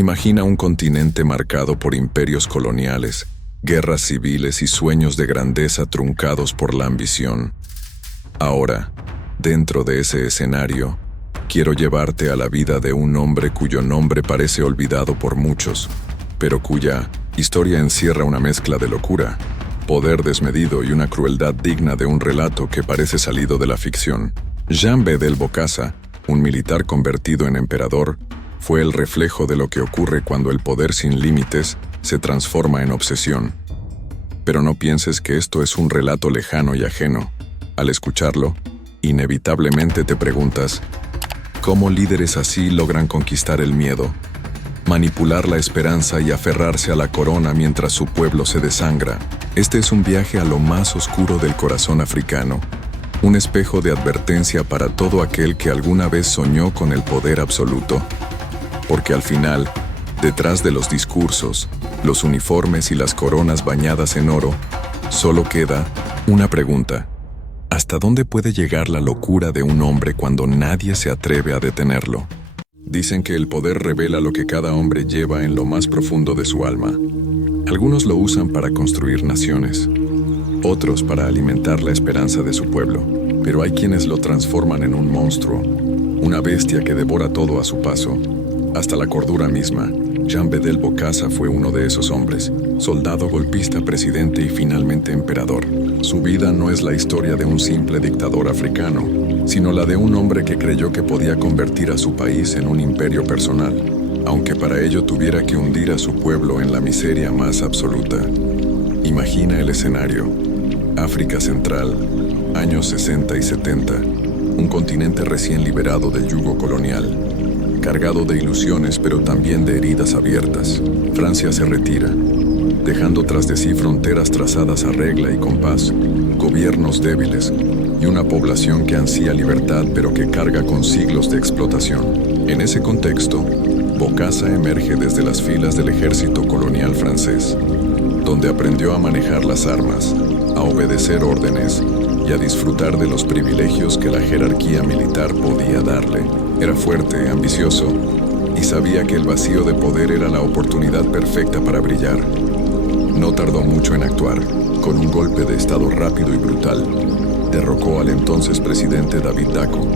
Imagina un continente marcado por imperios coloniales, guerras civiles y sueños de grandeza truncados por la ambición. Ahora, dentro de ese escenario, quiero llevarte a la vida de un hombre cuyo nombre parece olvidado por muchos, pero cuya historia encierra una mezcla de locura, poder desmedido y una crueldad digna de un relato que parece salido de la ficción. Jean Bedel Bokassa, un militar convertido en emperador, fue el reflejo de lo que ocurre cuando el poder sin límites se transforma en obsesión. Pero no pienses que esto es un relato lejano y ajeno. Al escucharlo, inevitablemente te preguntas, ¿cómo líderes así logran conquistar el miedo, manipular la esperanza y aferrarse a la corona mientras su pueblo se desangra? Este es un viaje a lo más oscuro del corazón africano, un espejo de advertencia para todo aquel que alguna vez soñó con el poder absoluto. Porque al final, detrás de los discursos, los uniformes y las coronas bañadas en oro, solo queda una pregunta. ¿Hasta dónde puede llegar la locura de un hombre cuando nadie se atreve a detenerlo? Dicen que el poder revela lo que cada hombre lleva en lo más profundo de su alma. Algunos lo usan para construir naciones, otros para alimentar la esperanza de su pueblo, pero hay quienes lo transforman en un monstruo, una bestia que devora todo a su paso, hasta la cordura misma. Jean Bedel Bokassa fue uno de esos hombres, soldado, golpista, presidente y finalmente emperador. Su vida no es la historia de un simple dictador africano, sino la de un hombre que creyó que podía convertir a su país en un imperio personal, aunque para ello tuviera que hundir a su pueblo en la miseria más absoluta. Imagina el escenario. África Central, años 60 y 70, un continente recién liberado del yugo colonial, cargado de ilusiones pero también de heridas abiertas. Francia se retira, dejando tras de sí fronteras trazadas a regla y compás, gobiernos débiles y una población que ansía libertad pero que carga con siglos de explotación. En ese contexto, Bokassa emerge desde las filas del ejército colonial francés, donde aprendió a manejar las armas, a obedecer órdenes y a disfrutar de los privilegios que la jerarquía militar podía darle. Era fuerte, ambicioso, y sabía que el vacío de poder era la oportunidad perfecta para brillar. No tardó mucho en actuar. Con un golpe de estado rápido y brutal, derrocó al entonces presidente David Dacko,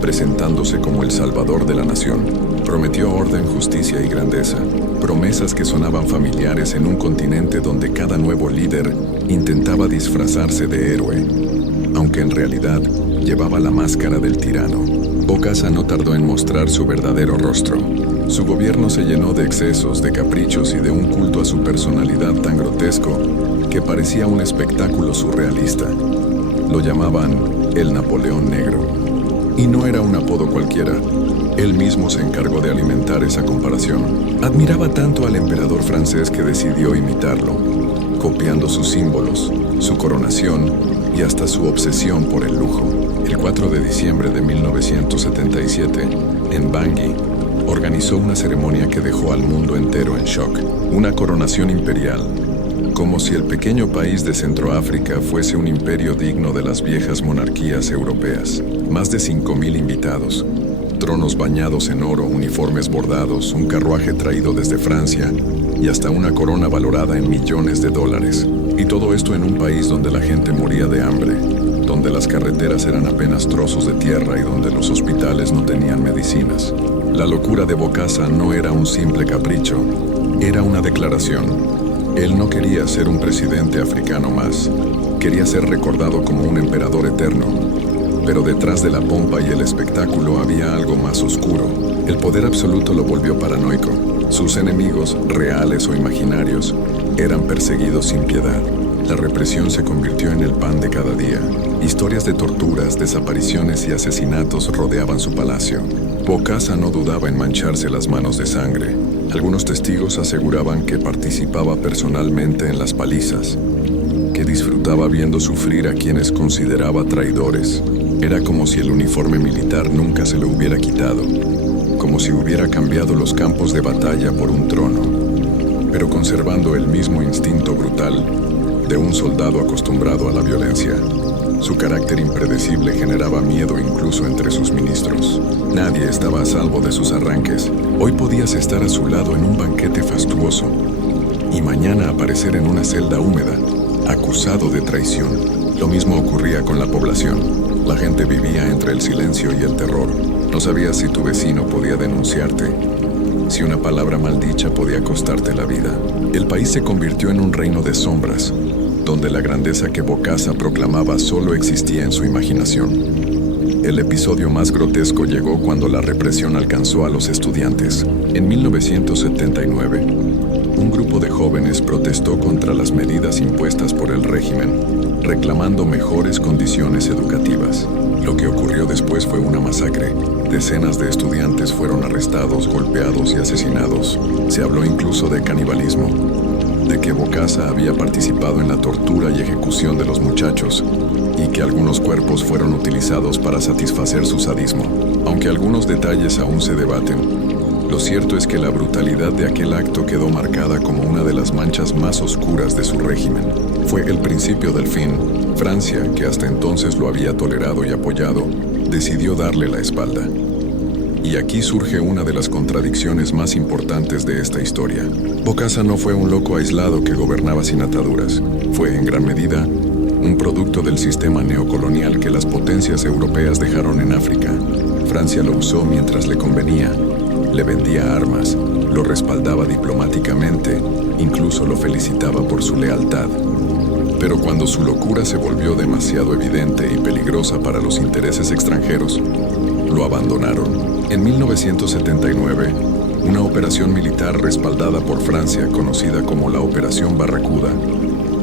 presentándose como el salvador de la nación. Prometió orden, justicia y grandeza, promesas que sonaban familiares en un continente donde cada nuevo líder intentaba disfrazarse de héroe, aunque en realidad llevaba la máscara del tirano. Bokassa no tardó en mostrar su verdadero rostro. Su gobierno se llenó de excesos, de caprichos y de un culto a su personalidad tan grotesco que parecía un espectáculo surrealista. Lo llamaban el Napoleón Negro. Y no era un apodo cualquiera. Él mismo se encargó de alimentar esa comparación. Admiraba tanto al emperador francés que decidió imitarlo, copiando sus símbolos, su coronación y hasta su obsesión por el lujo. El 4 de diciembre de 1977, en Bangui, organizó una ceremonia que dejó al mundo entero en shock. Una coronación imperial, como si el pequeño país de Centroáfrica fuese un imperio digno de las viejas monarquías europeas. Más de 5.000 invitados, tronos bañados en oro, uniformes bordados, un carruaje traído desde Francia y hasta una corona valorada en millones de dólares. Y todo esto en un país donde la gente moría de hambre, donde las carreteras eran apenas trozos de tierra y donde los hospitales no tenían medicinas. La locura de Bokassa no era un simple capricho, era una declaración. Él no quería ser un presidente africano más, quería ser recordado como un emperador eterno. Pero detrás de la pompa y el espectáculo había algo más oscuro. El poder absoluto lo volvió paranoico. Sus enemigos, reales o imaginarios, eran perseguidos sin piedad. La represión se convirtió en el pan de cada día. Historias de torturas, desapariciones y asesinatos rodeaban su palacio. Bokassa no dudaba en mancharse las manos de sangre. Algunos testigos aseguraban que participaba personalmente en las palizas, que disfrutaba viendo sufrir a quienes consideraba traidores. Era como si el uniforme militar nunca se lo hubiera quitado, como si hubiera cambiado los campos de batalla por un trono, pero conservando el mismo instinto brutal de un soldado acostumbrado a la violencia. Su carácter impredecible generaba miedo incluso entre sus ministros. Nadie estaba a salvo de sus arranques. Hoy podías estar a su lado en un banquete fastuoso y mañana aparecer en una celda húmeda, acusado de traición. Lo mismo ocurría con la población. La gente vivía entre el silencio y el terror. No sabías si tu vecino podía denunciarte, si una palabra maldicha podía costarte la vida. El país se convirtió en un reino de sombras, donde la grandeza que Bokassa proclamaba solo existía en su imaginación. El episodio más grotesco llegó cuando la represión alcanzó a los estudiantes. En 1979, un grupo de jóvenes protestó contra las medidas impuestas por el régimen, reclamando mejores condiciones educativas. Lo que ocurrió después fue una masacre. Decenas de estudiantes fueron arrestados, golpeados y asesinados. Se habló incluso de canibalismo, de que Bokassa había participado en la tortura y ejecución de los muchachos, y que algunos cuerpos fueron utilizados para satisfacer su sadismo. Aunque algunos detalles aún se debaten, lo cierto es que la brutalidad de aquel acto quedó marcada como una de las manchas más oscuras de su régimen. Fue el principio del fin. Francia, que hasta entonces lo había tolerado y apoyado, decidió darle la espalda. Y aquí surge una de las contradicciones más importantes de esta historia. Bokassa no fue un loco aislado que gobernaba sin ataduras. Fue, en gran medida, un producto del sistema neocolonial que las potencias europeas dejaron en África. Francia lo usó mientras le convenía, le vendía armas, lo respaldaba diplomáticamente, incluso lo felicitaba por su lealtad. Pero cuando su locura se volvió demasiado evidente y peligrosa para los intereses extranjeros, lo abandonaron. En 1979, una operación militar respaldada por Francia, conocida como la Operación Barracuda,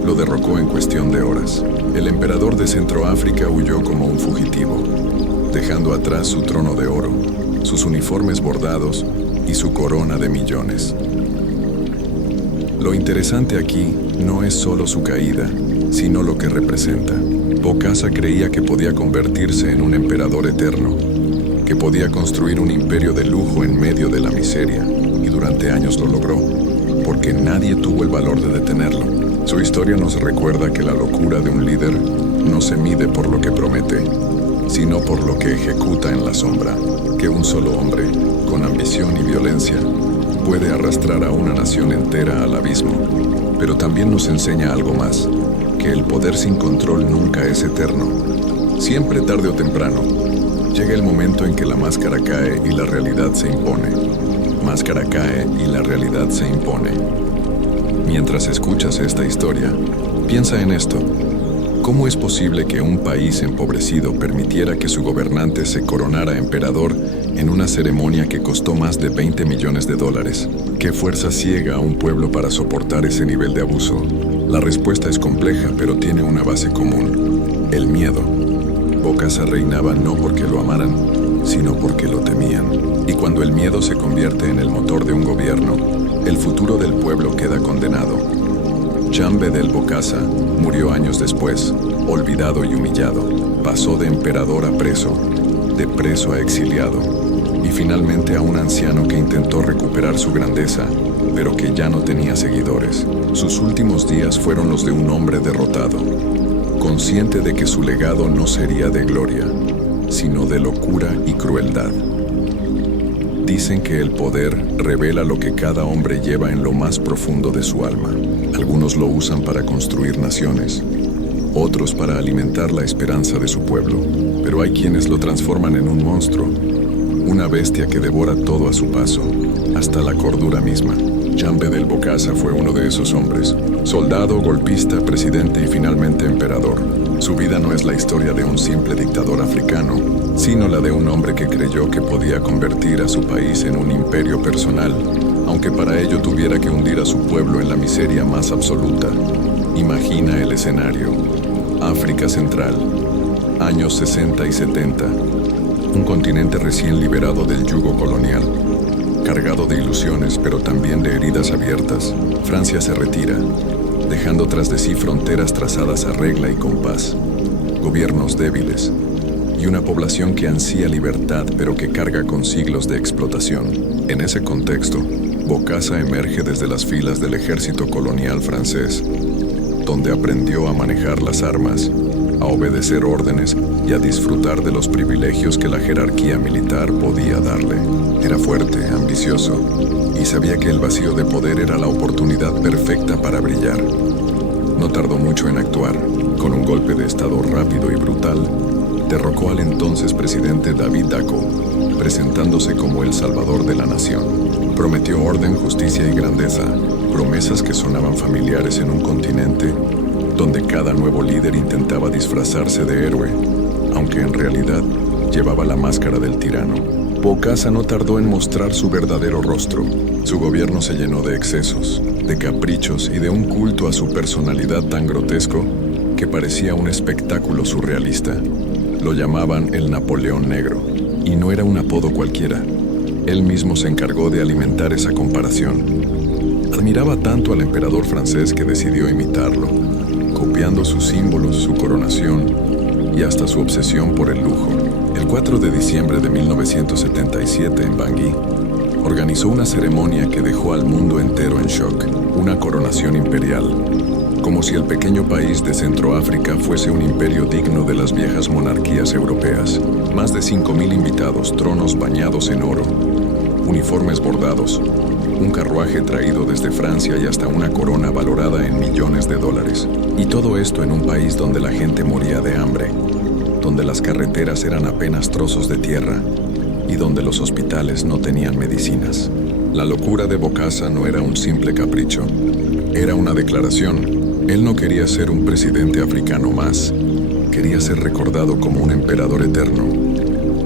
lo derrocó en cuestión de horas. El emperador de Centroáfrica huyó como un fugitivo, dejando atrás su trono de oro, sus uniformes bordados y su corona de millones. Lo interesante aquí no es solo su caída, sino lo que representa. Bokassa creía que podía convertirse en un emperador eterno, que podía construir un imperio de lujo en medio de la miseria, y durante años lo logró, porque nadie tuvo el valor de detenerlo. Su historia nos recuerda que la locura de un líder no se mide por lo que promete, sino por lo que ejecuta en la sombra, que un solo hombre, con ambición y violencia, puede arrastrar a una nación entera al abismo. Pero también nos enseña algo más, que el poder sin control nunca es eterno. Siempre, tarde o temprano, llega el momento en que la máscara cae y la realidad se impone. Máscara cae y la realidad se impone. Mientras escuchas esta historia, piensa en esto. ¿Cómo es posible que un país empobrecido permitiera que su gobernante se coronara emperador en una ceremonia que costó más de $20 millones? ¿Qué fuerza ciega a un pueblo para soportar ese nivel de abuso? La respuesta es compleja, pero tiene una base común: el miedo. Bokassa reinaba no porque lo amaran, sino porque lo temían. Y cuando el miedo se convierte en el motor de un gobierno, el futuro del pueblo queda condenado. Jean Bedel Bokassa murió años después, olvidado y humillado. Pasó de emperador a preso, de preso a exiliado, y finalmente a un anciano que intentó recuperar su grandeza, pero que ya no tenía seguidores. Sus últimos días fueron los de un hombre derrotado, consciente de que su legado no sería de gloria, sino de locura y crueldad. Dicen que el poder revela lo que cada hombre lleva en lo más profundo de su alma. Algunos lo usan para construir naciones, otros para alimentar la esperanza de su pueblo, pero hay quienes lo transforman en un monstruo, una bestia que devora todo a su paso, hasta la cordura misma. Jean Bedel Bokassa fue uno de esos hombres: soldado, golpista, presidente y finalmente emperador. Su vida no es la historia de un simple dictador africano, sino la de un hombre que creyó que podía convertir a su país en un imperio personal, aunque para ello tuviera que hundir a su pueblo en la miseria más absoluta. Imagina el escenario: África Central, años 60 y 70, un continente recién liberado del yugo colonial, cargado de ilusiones pero también de heridas abiertas. Francia se retira, dejando tras de sí fronteras trazadas a regla y compás, gobiernos débiles y una población que ansía libertad pero que carga con siglos de explotación. En ese contexto, Bokassa emerge desde las filas del ejército colonial francés, donde aprendió a manejar las armas a obedecer órdenes y a disfrutar de los privilegios que la jerarquía militar podía darle. Era fuerte, ambicioso, y sabía que el vacío de poder era la oportunidad perfecta para brillar. No tardó mucho en actuar. Con un golpe de estado rápido y brutal, derrocó al entonces presidente David Dacko, presentándose como el salvador de la nación. Prometió orden, justicia y grandeza, promesas que sonaban familiares en un continente donde cada nuevo líder intentaba disfrazarse de héroe, aunque en realidad llevaba la máscara del tirano. Bokassa no tardó en mostrar su verdadero rostro. Su gobierno se llenó de excesos, de caprichos y de un culto a su personalidad tan grotesco que parecía un espectáculo surrealista. Lo llamaban el Napoleón Negro, y no era un apodo cualquiera. Él mismo se encargó de alimentar esa comparación. Admiraba tanto al emperador francés que decidió imitarlo, copiando sus símbolos, su coronación y hasta su obsesión por el lujo. El 4 de diciembre de 1977 en Bangui, organizó una ceremonia que dejó al mundo entero en shock, una coronación imperial, como si el pequeño país de Centroáfrica fuese un imperio digno de las viejas monarquías europeas. Más de 5.000 invitados, tronos bañados en oro, uniformes bordados, un carruaje traído desde Francia y hasta una corona valorada en millones de dólares. Y todo esto en un país donde la gente moría de hambre, donde las carreteras eran apenas trozos de tierra y donde los hospitales no tenían medicinas. La locura de Bokassa no era un simple capricho, era una declaración. Él no quería ser un presidente africano más, quería ser recordado como un emperador eterno.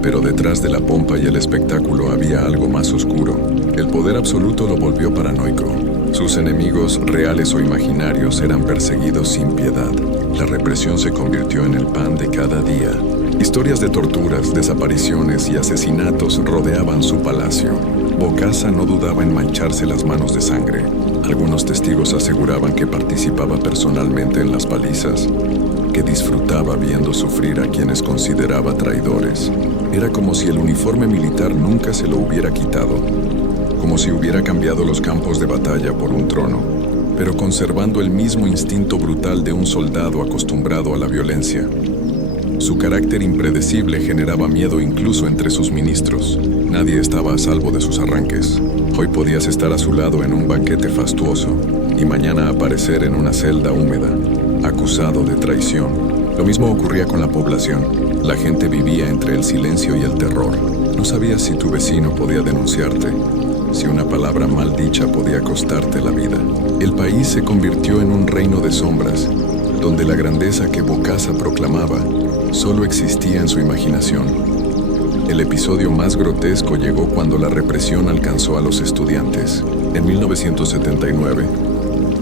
Pero detrás de la pompa y el espectáculo había algo más oscuro. El poder absoluto lo volvió paranoico. Sus enemigos, reales o imaginarios, eran perseguidos sin piedad. La represión se convirtió en el pan de cada día. Historias de torturas, desapariciones y asesinatos rodeaban su palacio. Bokassa no dudaba en mancharse las manos de sangre. Algunos testigos aseguraban que participaba personalmente en las palizas, que disfrutaba viendo sufrir a quienes consideraba traidores. Era como si el uniforme militar nunca se lo hubiera quitado, como si hubiera cambiado los campos de batalla por un trono, pero conservando el mismo instinto brutal de un soldado acostumbrado a la violencia. Su carácter impredecible generaba miedo incluso entre sus ministros. Nadie estaba a salvo de sus arranques. Hoy podías estar a su lado en un banquete fastuoso y mañana aparecer en una celda húmeda, acusado de traición. Lo mismo ocurría con la población. La gente vivía entre el silencio y el terror. No sabías si tu vecino podía denunciarte, si una palabra mal dicha podía costarte la vida. El país se convirtió en un reino de sombras, donde la grandeza que Bokassa proclamaba solo existía en su imaginación. El episodio más grotesco llegó cuando la represión alcanzó a los estudiantes. En 1979,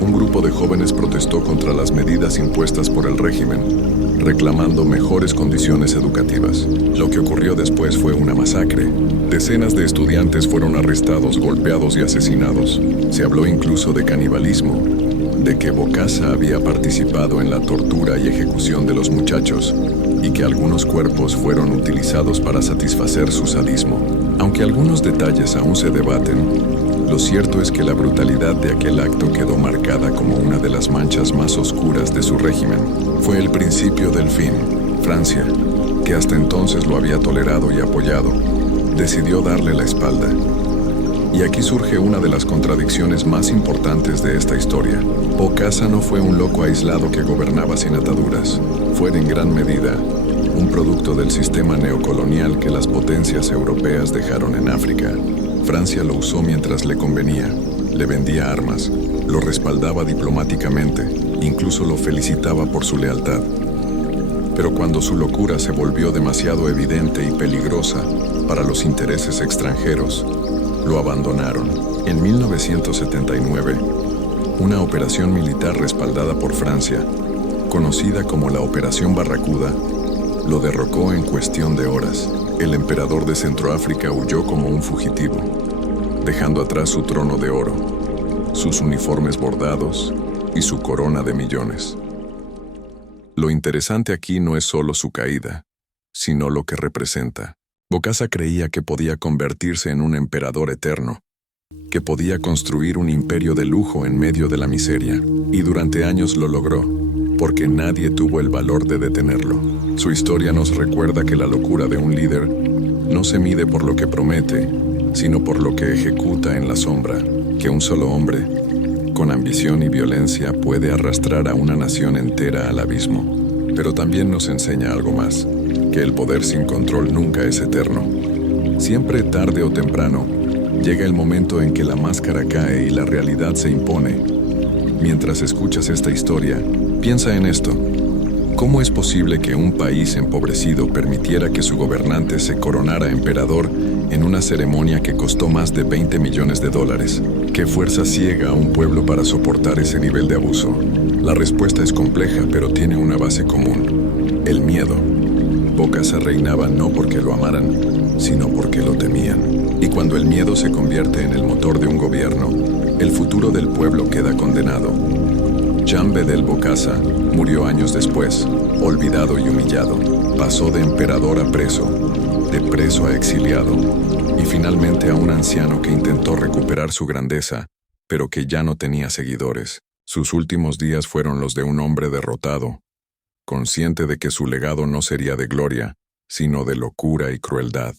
un grupo de jóvenes protestó contra las medidas impuestas por el régimen, reclamando mejores condiciones educativas. Lo que ocurrió después fue una masacre. Decenas de estudiantes fueron arrestados, golpeados y asesinados. Se habló incluso de canibalismo, de que Bokassa había participado en la tortura y ejecución de los muchachos, y que algunos cuerpos fueron utilizados para satisfacer su sadismo. Aunque algunos detalles aún se debaten, lo cierto es que la brutalidad de aquel acto quedó marcada como una de las manchas más oscuras de su régimen. Fue el principio del fin. Francia, que hasta entonces lo había tolerado y apoyado, decidió darle la espalda. Y aquí surge una de las contradicciones más importantes de esta historia. Bokassa no fue un loco aislado que gobernaba sin ataduras. Fue en gran medida un producto del sistema neocolonial que las potencias europeas dejaron en África. Francia lo usó mientras le convenía, le vendía armas, lo respaldaba diplomáticamente, incluso lo felicitaba por su lealtad. Pero cuando su locura se volvió demasiado evidente y peligrosa para los intereses extranjeros, lo abandonaron. En 1979, una operación militar respaldada por Francia, conocida como la Operación Barracuda, lo derrocó en cuestión de horas. El emperador de Centroáfrica huyó como un fugitivo, dejando atrás su trono de oro, sus uniformes bordados y su corona de millones. Lo interesante aquí no es solo su caída, sino lo que representa. Bokassa creía que podía convertirse en un emperador eterno, que podía construir un imperio de lujo en medio de la miseria, y durante años lo logró. porque nadie tuvo el valor de detenerlo. Su historia nos recuerda que la locura de un líder no se mide por lo que promete, sino por lo que ejecuta en la sombra, que un solo hombre, con ambición y violencia, puede arrastrar a una nación entera al abismo. Pero también nos enseña algo más, que el poder sin control nunca es eterno. Siempre, tarde o temprano, llega el momento en que la máscara cae y la realidad se impone. Mientras escuchas esta historia, piensa en esto. ¿Cómo es posible que un país empobrecido permitiera que su gobernante se coronara emperador en una ceremonia que costó más de $20 millones? ¿Qué fuerza ciega a un pueblo para soportar ese nivel de abuso? La respuesta es compleja, pero tiene una base común: el miedo. Bokassa reinaba no porque lo amaran, sino porque lo temían. Y cuando el miedo se convierte en el motor de un gobierno, el futuro del pueblo queda condenado. Jan Bedel Bokassa murió años después, olvidado y humillado. Pasó de emperador a preso, de preso a exiliado, y finalmente a un anciano que intentó recuperar su grandeza, pero que ya no tenía seguidores. Sus últimos días fueron los de un hombre derrotado, consciente de que su legado no sería de gloria, sino de locura y crueldad.